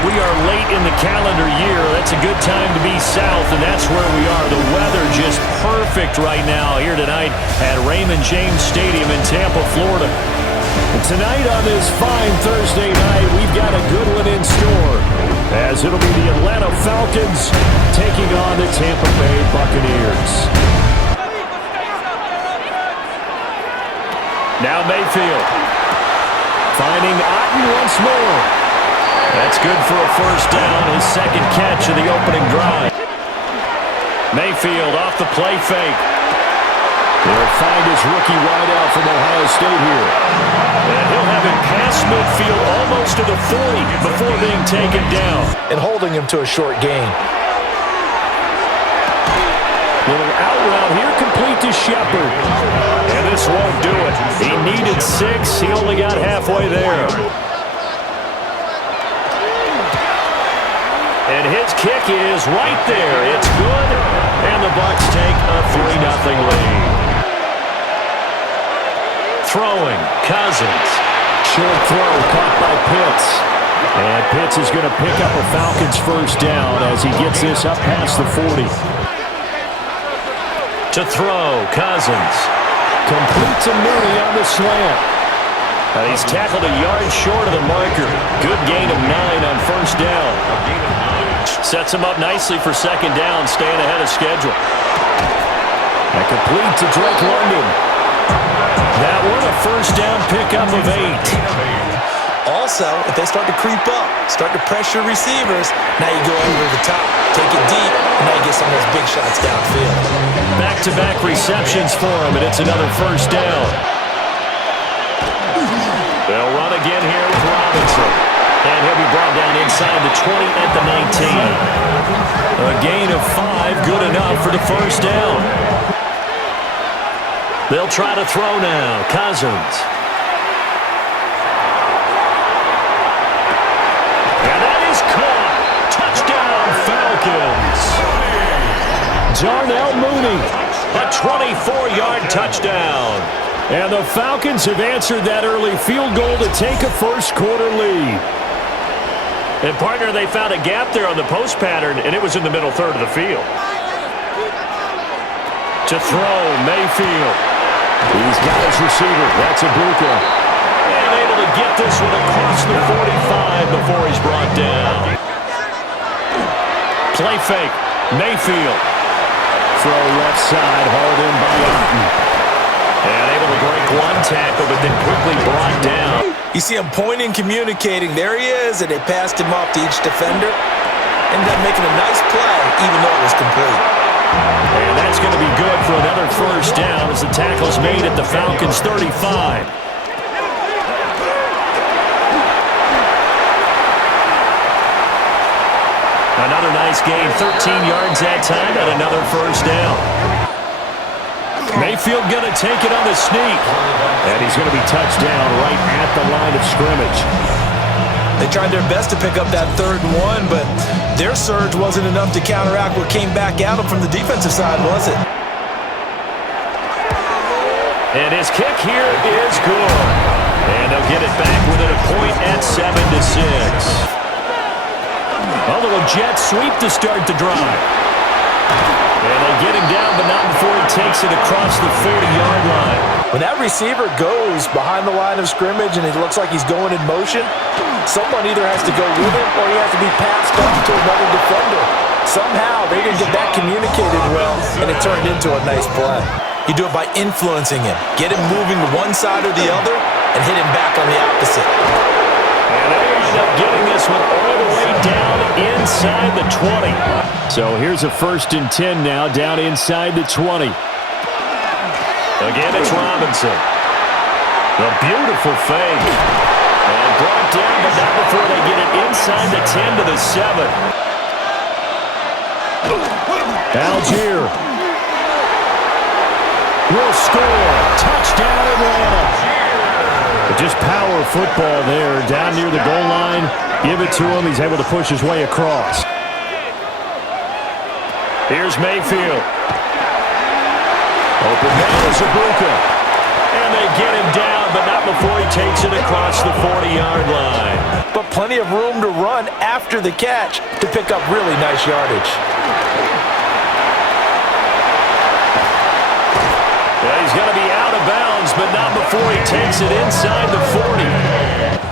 We are late in the calendar year. That's a good time to be south, and that's where we are. The weather just perfect right now here tonight at Raymond James Stadium in Tampa, Florida. And tonight on this fine Thursday night, we've got a good one in store, as it'll be the Atlanta Falcons taking on the Tampa Bay Buccaneers. Now Mayfield finding Gaudin once more. That's good for a first down, his second catch of the opening drive. Mayfield off the play fake. They'll find his rookie wideout from Ohio State here. And he'll have it past midfield almost to the 40 before being taken down. And holding him to a short gain. Little out route here, complete to Shepard. And this won't do it. He needed 6. He only got halfway there. And his kick is right there. It's good. And the Bucs take a 3-0 lead. Throwing, Cousins. Short throw caught by Pitts. And Pitts is going to pick up a Falcons first down as he gets this up past the 40. To throw, Cousins. Complete to Mooney on the slant. And he's tackled a yard short of the marker. Good gain of 9 on first down. Sets him up nicely for second down, staying ahead of schedule. And complete to Drake London. That one a first down pickup of 8. Also, if they start to creep up, start to pressure receivers, now you go over the top, take it deep, and now you get some of those big shots downfield. Back-to-back receptions for him, and it's another first down. They'll run again here with Robinson. And he'll be brought down inside the 20 at the 19. A gain of 5, good enough for the first down. They'll try to throw now. Cousins. And that is caught. Touchdown, Falcons. Darnell Mooney, a 24-yard touchdown. And the Falcons have answered that early field goal to take a first-quarter lead. And, partner, they found a gap there on the post pattern, and it was in the middle third of the field. To throw, Mayfield. He's got his receiver. That's Ibuka. And able to get this one across the 45 before he's brought down. Play fake, Mayfield. Throw left side, hauled in by Gaudin. And able to break one tackle, but then quickly brought down. You see him pointing, communicating. There he is, and they passed him off to each defender. Ended up making a nice play, even though it was complete. And that's going to be good for another first down as the tackle's made at the Falcons' 35. Another nice gain, 13 yards that time, and another first down. Mayfield going to take it on the sneak. And he's going to be touched down right at the line of scrimmage. They tried their best to pick up that 3rd and 1, but their surge wasn't enough to counteract what came back at them from the defensive side, was it? And his kick here is good. And they'll get it back within a point at 7-6. A little jet sweep to start the drive. And they get him down, but not before he takes it across the 40-yard line. When that receiver goes behind the line of scrimmage and it looks like he's going in motion, someone either has to go with him or he has to be passed up to another defender. Somehow they didn't get that communicated well, and it turned into a nice play. You do it by influencing him. Get him moving to one side or the other and hit him back on the opposite. And they end up getting this one all the way down inside the 20. So here's a 1st and 10 now, down inside the 20. Again, it's Robinson. A beautiful fake. And brought down, but not before they get it inside the 10 to the 7. Algier will score. Touchdown, Atlanta. Just power football there, down near the goal line. Give it to him. He's able to push his way across. Here's Mayfield. Open man is Ibuka. And they get him down, but not before he takes it across the 40-yard line. But plenty of room to run after the catch to pick up really nice yardage. Yeah, he's going to be out of bounds, but not before he takes it inside the 40.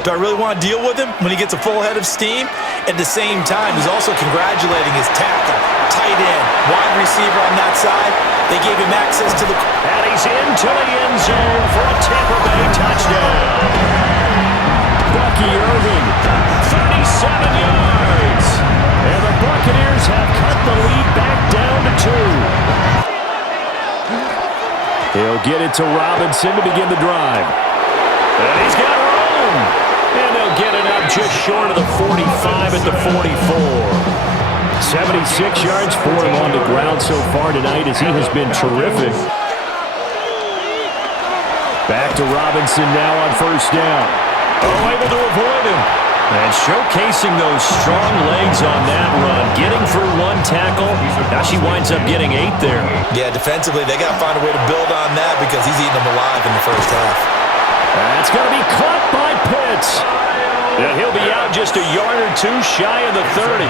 Do I really want to deal with him when he gets a full head of steam? At the same time, he's also congratulating his tackle, tight end, wide receiver on that side. They gave him access to the... And he's into the end zone for a Tampa Bay touchdown. Bucky Irving, 37 yards. And the Buccaneers have cut the lead back down to 2. He'll get it to Robinson to begin the drive. And he's got room. And they'll get it up just short of the 45 at the 44. 76 yards for him on the ground so far tonight as he has been terrific. Back to Robinson now on first down. Oh, able to avoid him. And showcasing those strong legs on that run. Getting through one tackle. Now she winds up getting 8 there. Yeah, defensively, they got to find a way to build on that because he's eating them alive in the first half. That's going to be caught by Pitts. And he'll be out just a yard or two shy of the 30.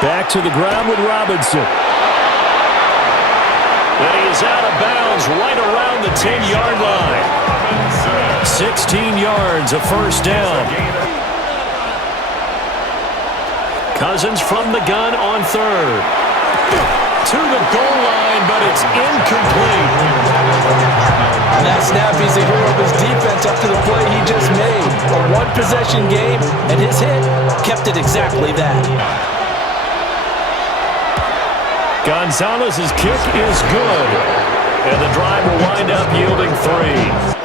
Back to the ground with Robinson. And he is out of bounds right around the 10-yard line. 16 yards, a first down. Cousins from the gun on third. To the goal line, but it's incomplete. That snap, he's a hero of his defense up to the play he just made. A one-possession game, and his hit kept it exactly that. Gonzalez's kick is good. And the drive will wind up yielding 3.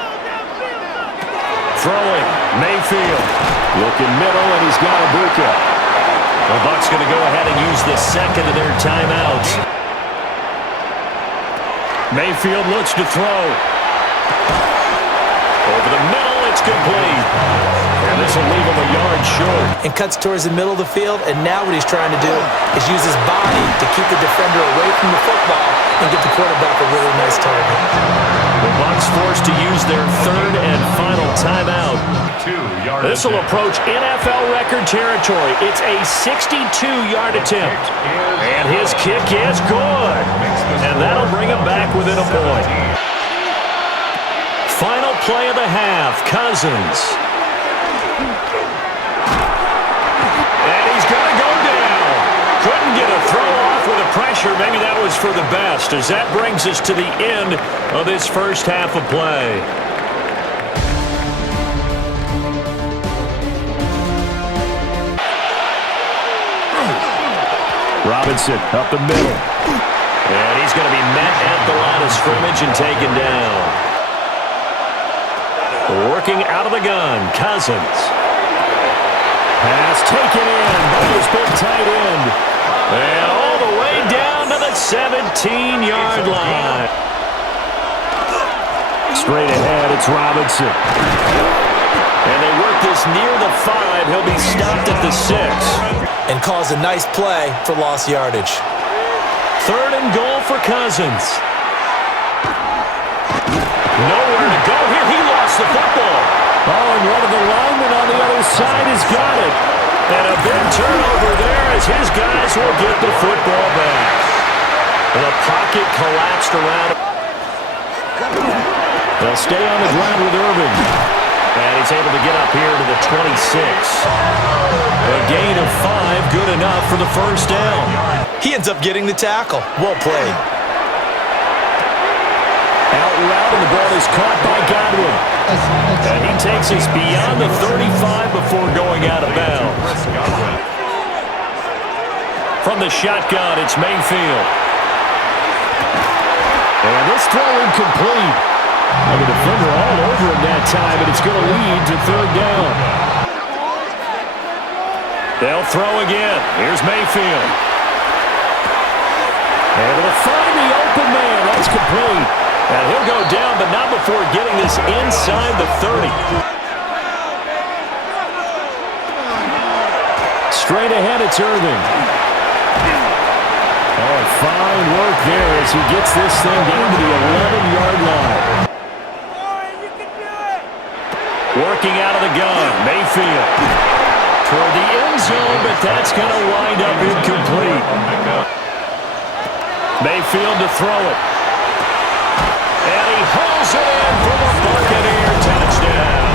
Throwing, Mayfield. Looking middle, and he's got Ibuka. The Bucs going to go ahead and use the second of their timeouts. Mayfield looks to throw. Over the middle, it's complete. And this will leave him a yard short. And cuts towards the middle of the field, and now what he's trying to do is use his body to keep the defender away from the football and get the quarterback a really nice target. The Bucs forced to use their third and final timeout. This will approach NFL record territory. It's a 62-yard attempt. And his kick is good. And that'll bring him back within a point. Final play of the half, Cousins. And he's going to go down. Couldn't get a throw off with the pressure. Maybe that was for the best, as that brings us to the end of this first half of play. Robinson up the middle. And he's going to be met at the line of scrimmage and taken down. Working out of the gun, Cousins. Pass taken in by his big tight end. And all the way down to the 17-yard line. Straight ahead, it's Robinson. And they work this near the 5. He'll be stopped at the 6. And calls a nice play for lost yardage. Third and goal for Cousins. Nowhere to go here. He lost the football. Oh, and one of the linemen on the other side has got it. And a big turnover there as his guys will get the football back. The pocket collapsed around him. They'll stay on the ground with Irving. And he's able to get up here to the 26. A gain of 5, good enough for the first down. He ends up getting the tackle. Well played. Out route, and the ball is caught by Gaudin. And he takes us beyond the 35 before going out of bounds. From the shotgun, it's Mayfield. And this throw incomplete. And the defender all over him that time, and it's going to lead to third down. They'll throw again. Here's Mayfield. And they'll find the open man. That's complete. And he'll go down, but not before getting this inside the 30. Straight ahead, it's Irving. Oh, fine work there as he gets this thing down to the 11-yard line. Working out of the gun, Mayfield. Toward the end zone, but that's going to wind up incomplete. Mayfield to throw it. And he hauls it in for the Buccaneer touchdown.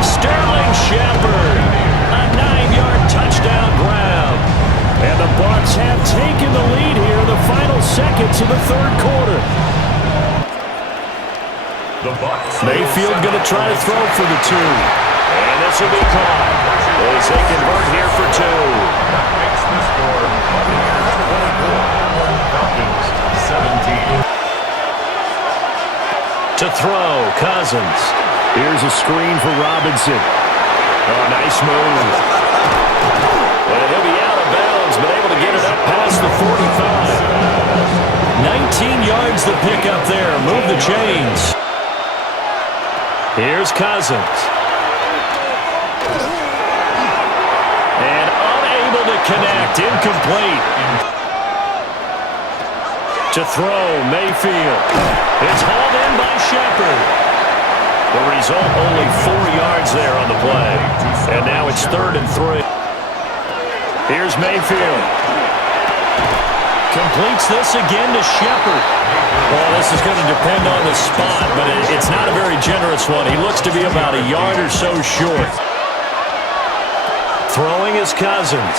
Sterling Shepard, a 9-yard touchdown grab. And the Bucs have taken the lead here in the final seconds of the third quarter. Mayfield going to try to throw for the 2. And this will be caught as they convert here for 2. That makes the score Buccaneers 24, Falcons 17. To throw, Cousins. Here's a screen for Robinson. Oh, nice move. And he'll be out of bounds, but able to get it up past the 45. 19 yards to pick up there. Move the chains. Here's Cousins. And unable to connect. Incomplete. To throw, Mayfield. It's hauled in by Shepard. The result, only 4 yards there on the play. And now it's 3rd and 3. Here's Mayfield. Completes this again to Shepard. Well, this is going to depend on the spot, but it's not a very generous one. He looks to be about a yard or so short. Throwing is Cousins.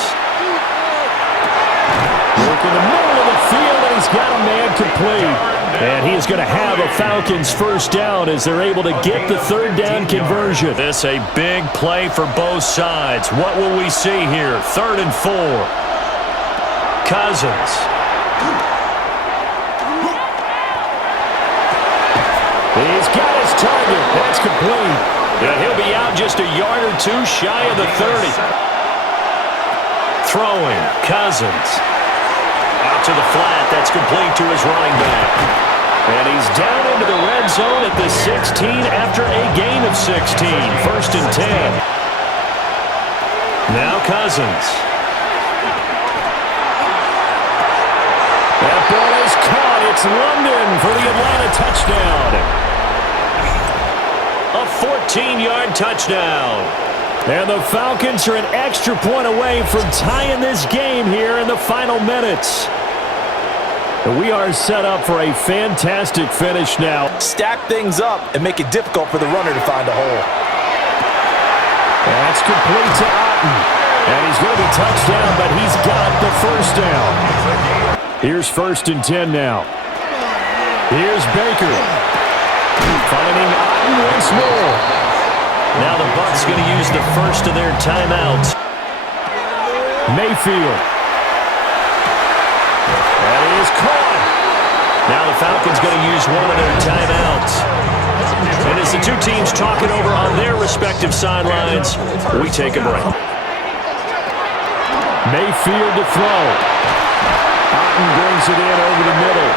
Work in the middle of the field, and he's got a man complete. And he is going to have a Falcons first down as they're able to get the 3rd down conversion. This a big play for both sides. What will we see here? 3rd and 4. Cousins. He's got his target. That's complete. And he'll be out just a yard or 2 shy of the 30. Throwing, Cousins. Out to the flat. That's complete to his running back. And he's down into the red zone at the 16 after a gain of 16. 1st and 10. Now Cousins. That ball is caught. It's London for the Atlanta touchdown. A 14-yard touchdown. And the Falcons are an extra point away from tying this game here in the final minutes. We are set up for a fantastic finish now. Stack things up and make it difficult for the runner to find a hole. That's complete to Otten. And he's going to be touched down, but he's got the first down. Here's 1st and 10 now. Here's Baker. Finding Otten once more. Now the Bucs going to use the first of their timeouts. Mayfield. That is caught. Now the Falcons going to use one of their timeouts. And as the 2 teams talk it over on their respective sidelines, we take a break. Mayfield to throw. Otten brings it in over the middle.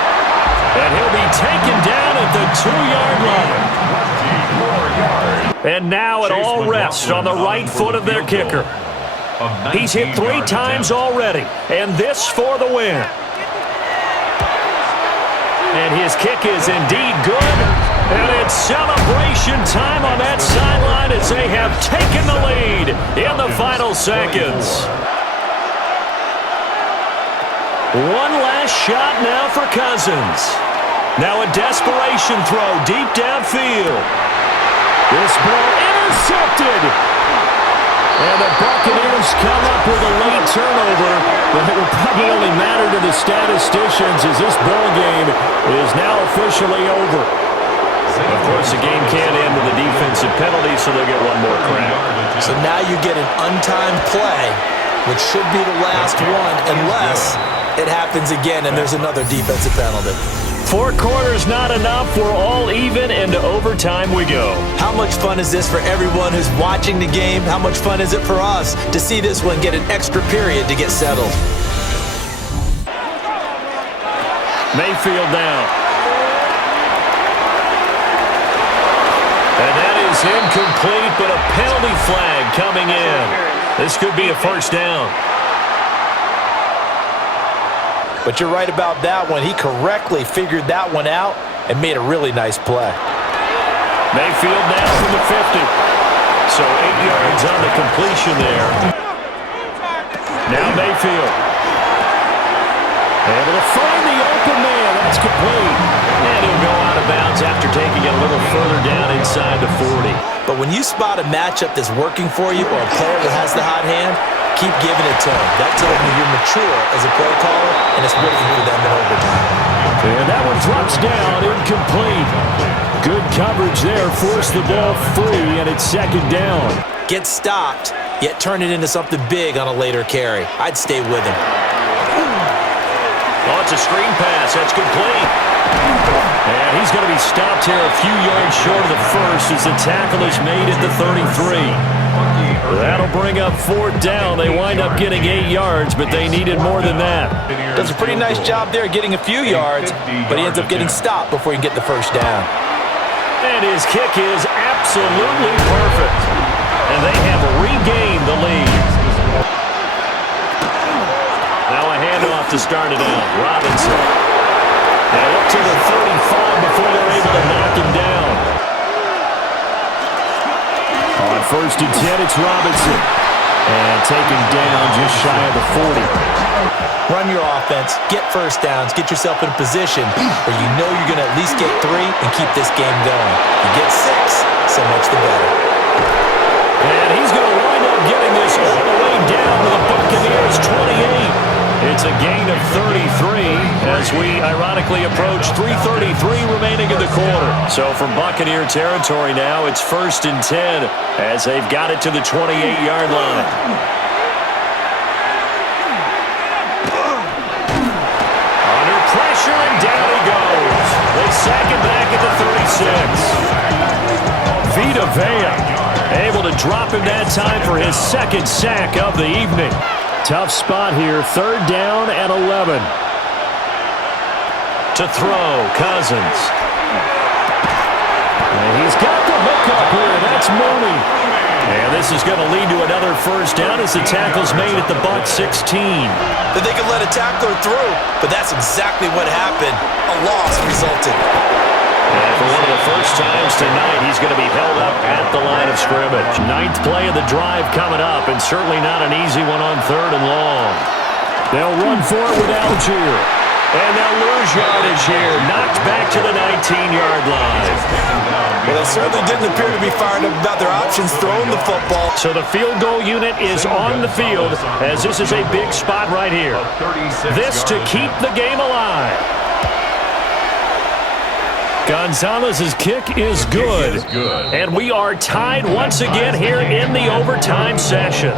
And he'll be taken down at the 2-yard line. And now it all rests on the right foot of their kicker. He's hit 3 times already, and this for the win. And his kick is indeed good. And it's celebration time on that sideline as they have taken the lead in the final seconds. One last shot now for Cousins. Now a desperation throw deep downfield. This ball intercepted. And the Buccaneers come up with a late turnover, but it will probably only matter to the statisticians as this ball game is now officially over. Of course, the game can't end with a defensive penalty, so they'll get one more crack. So now you get an untimed play, which should be the last one, unless it happens again and there's another defensive penalty. 4 quarters not enough. We're all even, and to overtime we go. How much fun is this for everyone who's watching the game? How much fun is it for us to see this one get an extra period to get settled? Mayfield down. And that is incomplete, but a penalty flag coming in. This could be a first down. But you're right about that one. He correctly figured that one out and made a really nice play. Mayfield now from the 50. So 8 yards on the completion there. Now Mayfield. Able to find the open man. That's complete. And he'll go out of bounds after taking it a little further down inside the 40. But when you spot a matchup that's working for you or a player that has the hot hand, keep giving it to him. That tells me you're mature as a play caller, and it's working for them in overtime. And that one drops down, incomplete. Good coverage there, forced the ball free, and it's second down. Get stopped, yet turn it into something big on a later carry. I'd stay with him. Oh, it's a screen pass. That's complete. And he's going to be stopped here a few yards short of the first as the tackle is made at the 33. That'll bring up fourth down. They wind up getting 8 yards, but they needed more than that. Does a pretty nice job there getting a few yards, but he ends up getting stopped before he can get the first down. And his kick is absolutely perfect. And they have regained the lead. Now a handoff to start it out. Robinson. And up to the 35 before they're able to knock him down. On first and 10, it's Robinson. And taken down just shy of the 40. Run your offense, get first downs, get yourself in a position where you know you're going to at least get 3 and keep this game going. You get 6, so much the better. And he's going to wind up getting this all the way down to the Buccaneers' 28. It's a gain of 33 as we ironically approach 3:33 remaining in the quarter. So from Buccaneer territory now, it's first and 10 as they've got it to the 28-yard line. Under pressure, and down he goes. They sack him back at the 36. Vita Vea able to him that time for his second sack of the evening. Tough spot here, third down and 11. To throw, Cousins. And he's got the hookup here, that's Mooney. And this is going to lead to another first down as the tackle's made at the Bucs 16. That they could let a tackler through, but that's exactly what happened. A loss resulted. And for one of the first times tonight, he's going to be held up at the line of scrimmage. Ninth play of the drive coming up, and certainly not an easy one on third and long. They'll run for it with Algier. And they'll lose yardage here, knocked back to the 19-yard line. Well, they certainly didn't appear to be fired up about their options throwing the football. So the field goal unit is on the field, as this is a big spot right here. This to keep the game alive. Gonzalez's kick is good. And we are tied once again here in the overtime session.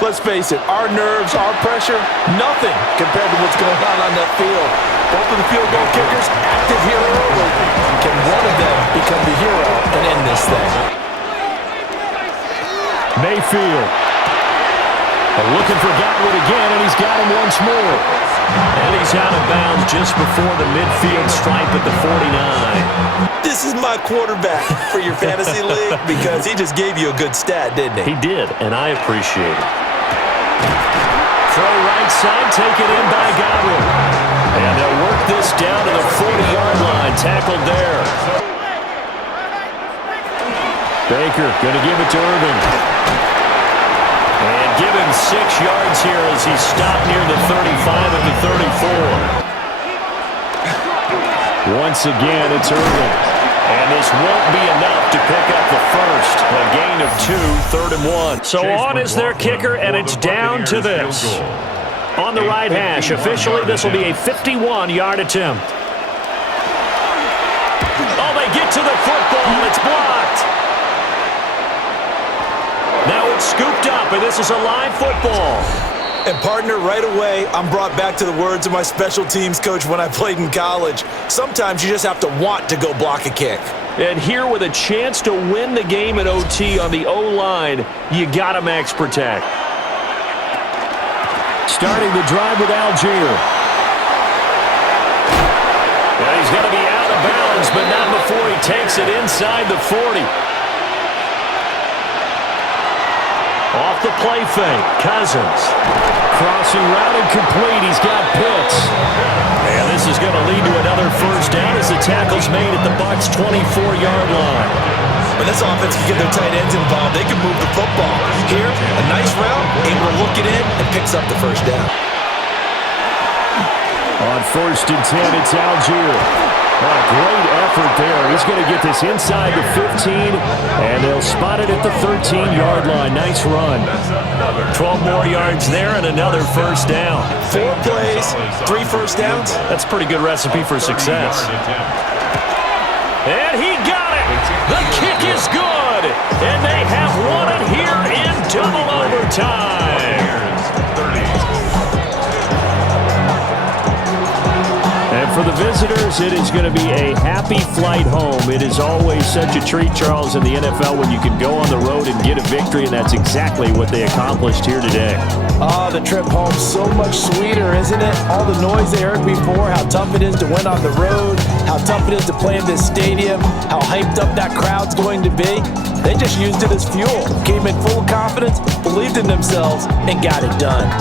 Let's face it, our nerves, our pressure, nothing compared to what's going on that field. Both of the field goal kickers active here early. Can one of them become the hero and end this thing? Mayfield. Looking for Gaudin again, and he's got him once more. And he's out of bounds just before the midfield stripe at the 49. This is my quarterback for your fantasy league because he just gave you a good stat, didn't he? He did, and I appreciate it. Throw right side, taken in by Gaudin. And they'll work this down to the 40-yard line, tackled there. Baker going to give it to Irvin. And give him 6 yards here as he's stopped near the 35 and the 34. Once again, it's Irvin. And this won't be enough to pick up the first. A gain of 2, third and 1. So on is their kicker, and it's down to this. On the right hash, officially this will be a 51-yard attempt. Oh, they get to the football. It's blocked. Now it's scooped up, and this is a live football. And partner, right away, I'm brought back to the words of my special teams coach when I played in college. Sometimes you just have to want to go block a kick. And here with a chance to win the game at OT on the O-line, you got to max protect. Starting the drive with Algier. And he's going to be out of bounds, but not before he takes it inside the 40. Off the play fake, Cousins. Crossing route and complete. He's got Pitts. And this is going to lead to another first down as the tackle's made at the Bucs' 24-yard line. When this offense can get their tight ends involved, they can move the football. Here, a nice route, able to look it in, and picks up the first down. On 1st and 10, it's Algier. A great effort there. He's going to get this inside the 15, and they'll spot it at the 13-yard line. Nice run. 12 more yards there and another first down. 4 plays, 3 first downs. That's a pretty good recipe for success. And he got it. The kick is good. And they have won it here in double overtime. And for the visitors, it is going to be a happy flight home. It is always such a treat, Charles, in the NFL when you can go on the road and get a victory, and that's exactly what they accomplished here today. Oh, the trip home so much sweeter, isn't it? All the noise they heard before, how tough it is to win on the road, how tough it is to play in this stadium, how hyped up that crowd's going to be. They just used it as fuel, came in full confidence, believed in themselves, and got it done.